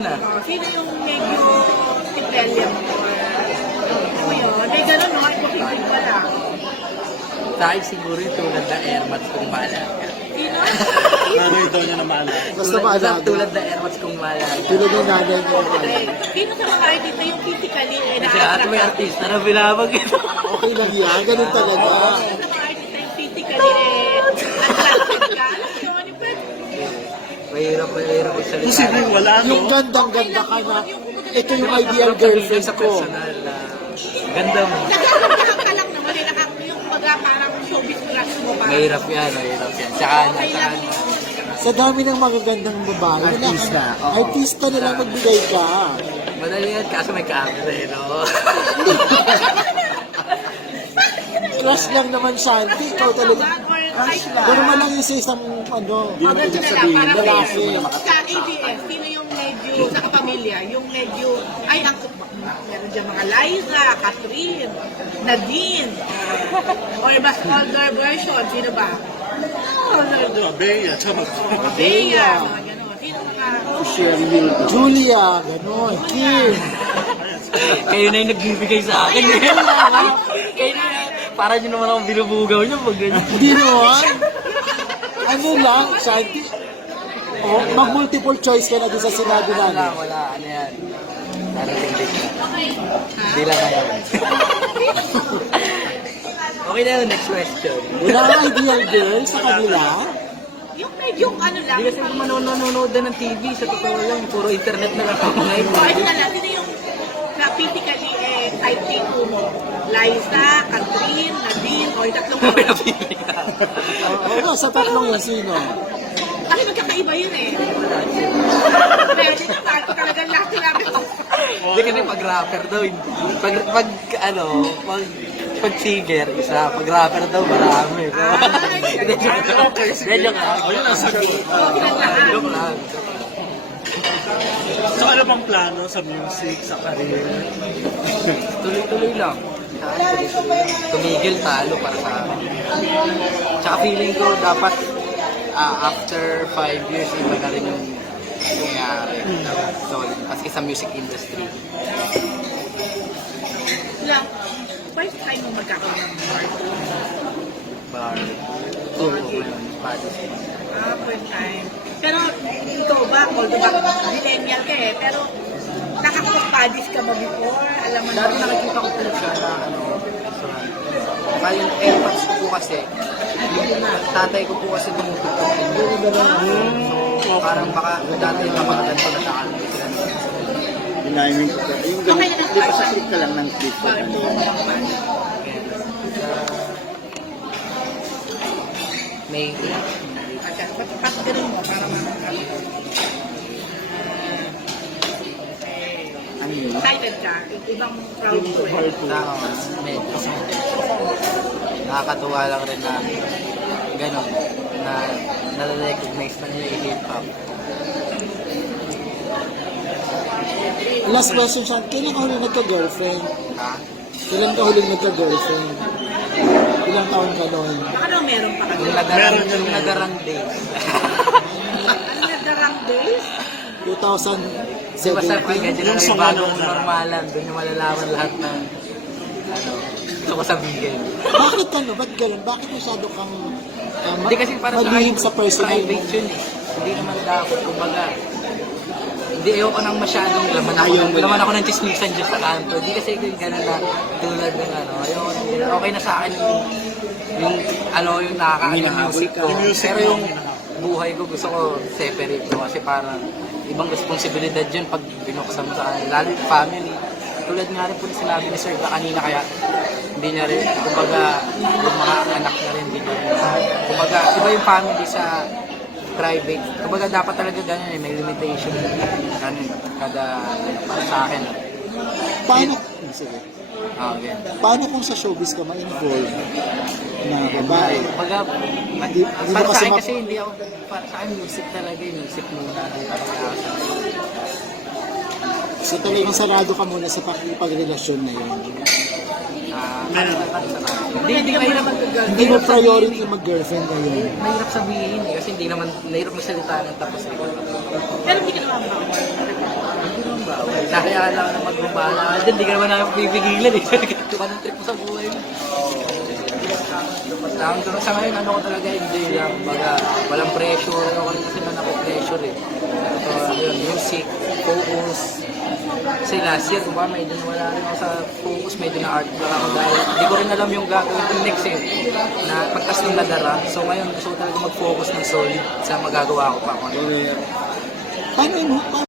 Sino yung medyo tipelya mo? Ano yun? May gano'n, no? Ipokibig ka lang. Sa akin siguro yung tulad na airmats kung maalaga. Sino? Nanay daw niya na maalaga. Basta maalaga. Tulad na airmats kung maalaga. Tulad ng nanay niya. Okay. Sino sa mga artista yung physically Kasi ate may artista na binabag ito. Okay lang yan. Ganun talaga. Sino sa mga artista yung physically attracted ka? Alam mo yun, yung pwede. Mahirap isalita. Posibleng wala, no? Yung gandang-ganda ka na, ito yung ideal girlfriend sa ko. personal na ganda mo. Nagkakaroon ka lang naman, yung mga parang showbiz crush mo. Mahirap yan. Tsaka Okay lang yun. Sa dami ng magagandang babae, Artista, oo. artista na lang magbigay ka. madali yan kaso may camera eh, no? Crush lang naman, Shanti. Ikaw talaga. Pero man lang yung sa isang, ano, O, ganito na lang, parang lalaki. sa ABS, sino yung medyo, sa kapamilya, yung medyo, ay, ang meron dyan mga Liza, Catherine, Nadine, or mas older version, sino ba? Older, Bea, tsaka Bea, mga gano'n. Sino mga, Julia, gano'n. Kim. Kayo na yung nagbibigay sa akin. Kayo na para nyo naman akong binubugaw nyo pag ganyan. Hindi naman. Ano lang, Shanti. Oh, mag-multiple choice ka na din sa sinabi namin. Wala, ano yan. Darating din. Hindi lang ngayon. Okay na yun, next question. Wala kang ideal girl sa kanila. yung medyo, ano lang, Hindi kasi ako manonood na ng TV, sa totoo lang, puro internet na lang ako ngayon. o, ito na lang, sino yung na physically, type A mo? Liza, Catherine, Nadine, o yung tatlong May napili ka. Oo, sa tatlong yan, sino? Kasi magkakaiba yun eh. Pwede naman, kung talagang lahat sinabi ko. Hindi kasi pag-rapper daw, hindi. Pag singer, isa. Pag rapper daw, marami. Hindi, joke lang. Hindi, joke lang. Ayun ang sagot. Joke lang. So ano bang plano sa music, sa career? Tuloy-tuloy lang. Tumigil talo para sa akin. Tsaka feeling ko dapat after 5 years, iba na rin yung nangyari. Solid. Maski sa music industry. Lang, first time mo magkakaroon ng part Bar. first time. Pero ikaw ba, although ba millennial ka eh, pero nakakapagpadis ka ba before? Alam mo Dati na, nakikita ko po siya na kaya yung airpods ko po kasi, yung tatay ko po kasi tumutugtog. So parang baka dati napakaganto na sa akin. Inaiming ko ka. Yung okay ganun, na di pa sa click ka lang ng click. bakit mo magpapadis? May Okay, pagpapatirin mo para makakapagpadis. Ano yun? Excited ka? Ibang proud ko eh. medyo nakakatuwa lang rin na gano'n na nare-recognize na nila yung hip-hop. Last question, Shanti. Kailan ka huling nagka-girlfriend? Ha? Kailan ka huling nagka-girlfriend? Ilang taon ka noon? Baka daw meron pa kasi. Yung nagarang days. Ano nagdarang days? 2017. Di ba sa pagka dyan Yung na sa may bagong mga- normalan, doon yung malalaman lahat ng gusto ko sabihin. Bakit ano? Ba't ganun? Bakit masyado kang Hindi kasi para sa malihim akin, sa personal mo? private yun eh. Hindi naman dapat, kumbaga, hindi ayoko nang masyadong laman ako ng chismisan dyan sa kanto. Hindi kasi gano'n na tulad ng ayoko nang, okay na sa akin yung nakakaano yung music ko. Yung music Pero mo. yung buhay ko gusto ko separate ko kasi parang ibang responsibilidad yun pag binuksan mo sa kanila, lalo yung family. Tulad nga rin po na sinabi ni Sir na kanina kaya hindi niya rin, kumbaga yung mga anak niya rin hindi niya. Kumbaga iba yung family sa private. Kumbaga dapat talaga ganyan may limitation. Ganun, kada para sa akin. Paano? Sige. Okay. Paano kung sa showbiz ka ma-involve na babae? Kumbaga, Hindi para mo sa kasi akin kasi hindi ako, para sa akin music talaga yung music muna. So talagang sarado ka muna sa pakipagrelasyon na yun. Hindi mahirap Hindi mo priority mag-girlfriend ngayon. mahirap sabihin eh, kasi hindi naman mahirap magsalita ng tapos. Pero hindi ka naman ba? nakayaan lang na maglumbala. Hindi ka naman namin pipigilan eh. Ganito ka ng trip mo sa buhay mo. Hanggang sa ngayon, ano ko talaga enjoy lang. Baga, walang pressure. Ako rin kasi man ako pressure eh. So, yun, music, focus. Kasi last year, kung ba, may wala rin ako sa focus, may na-art lang ako dahil hindi ko rin alam yung gagawin ko next eh. Na pagkas ng nadara. So ngayon, gusto ko talaga mag-focus ng solid sa magagawa ko pa. Career. Paano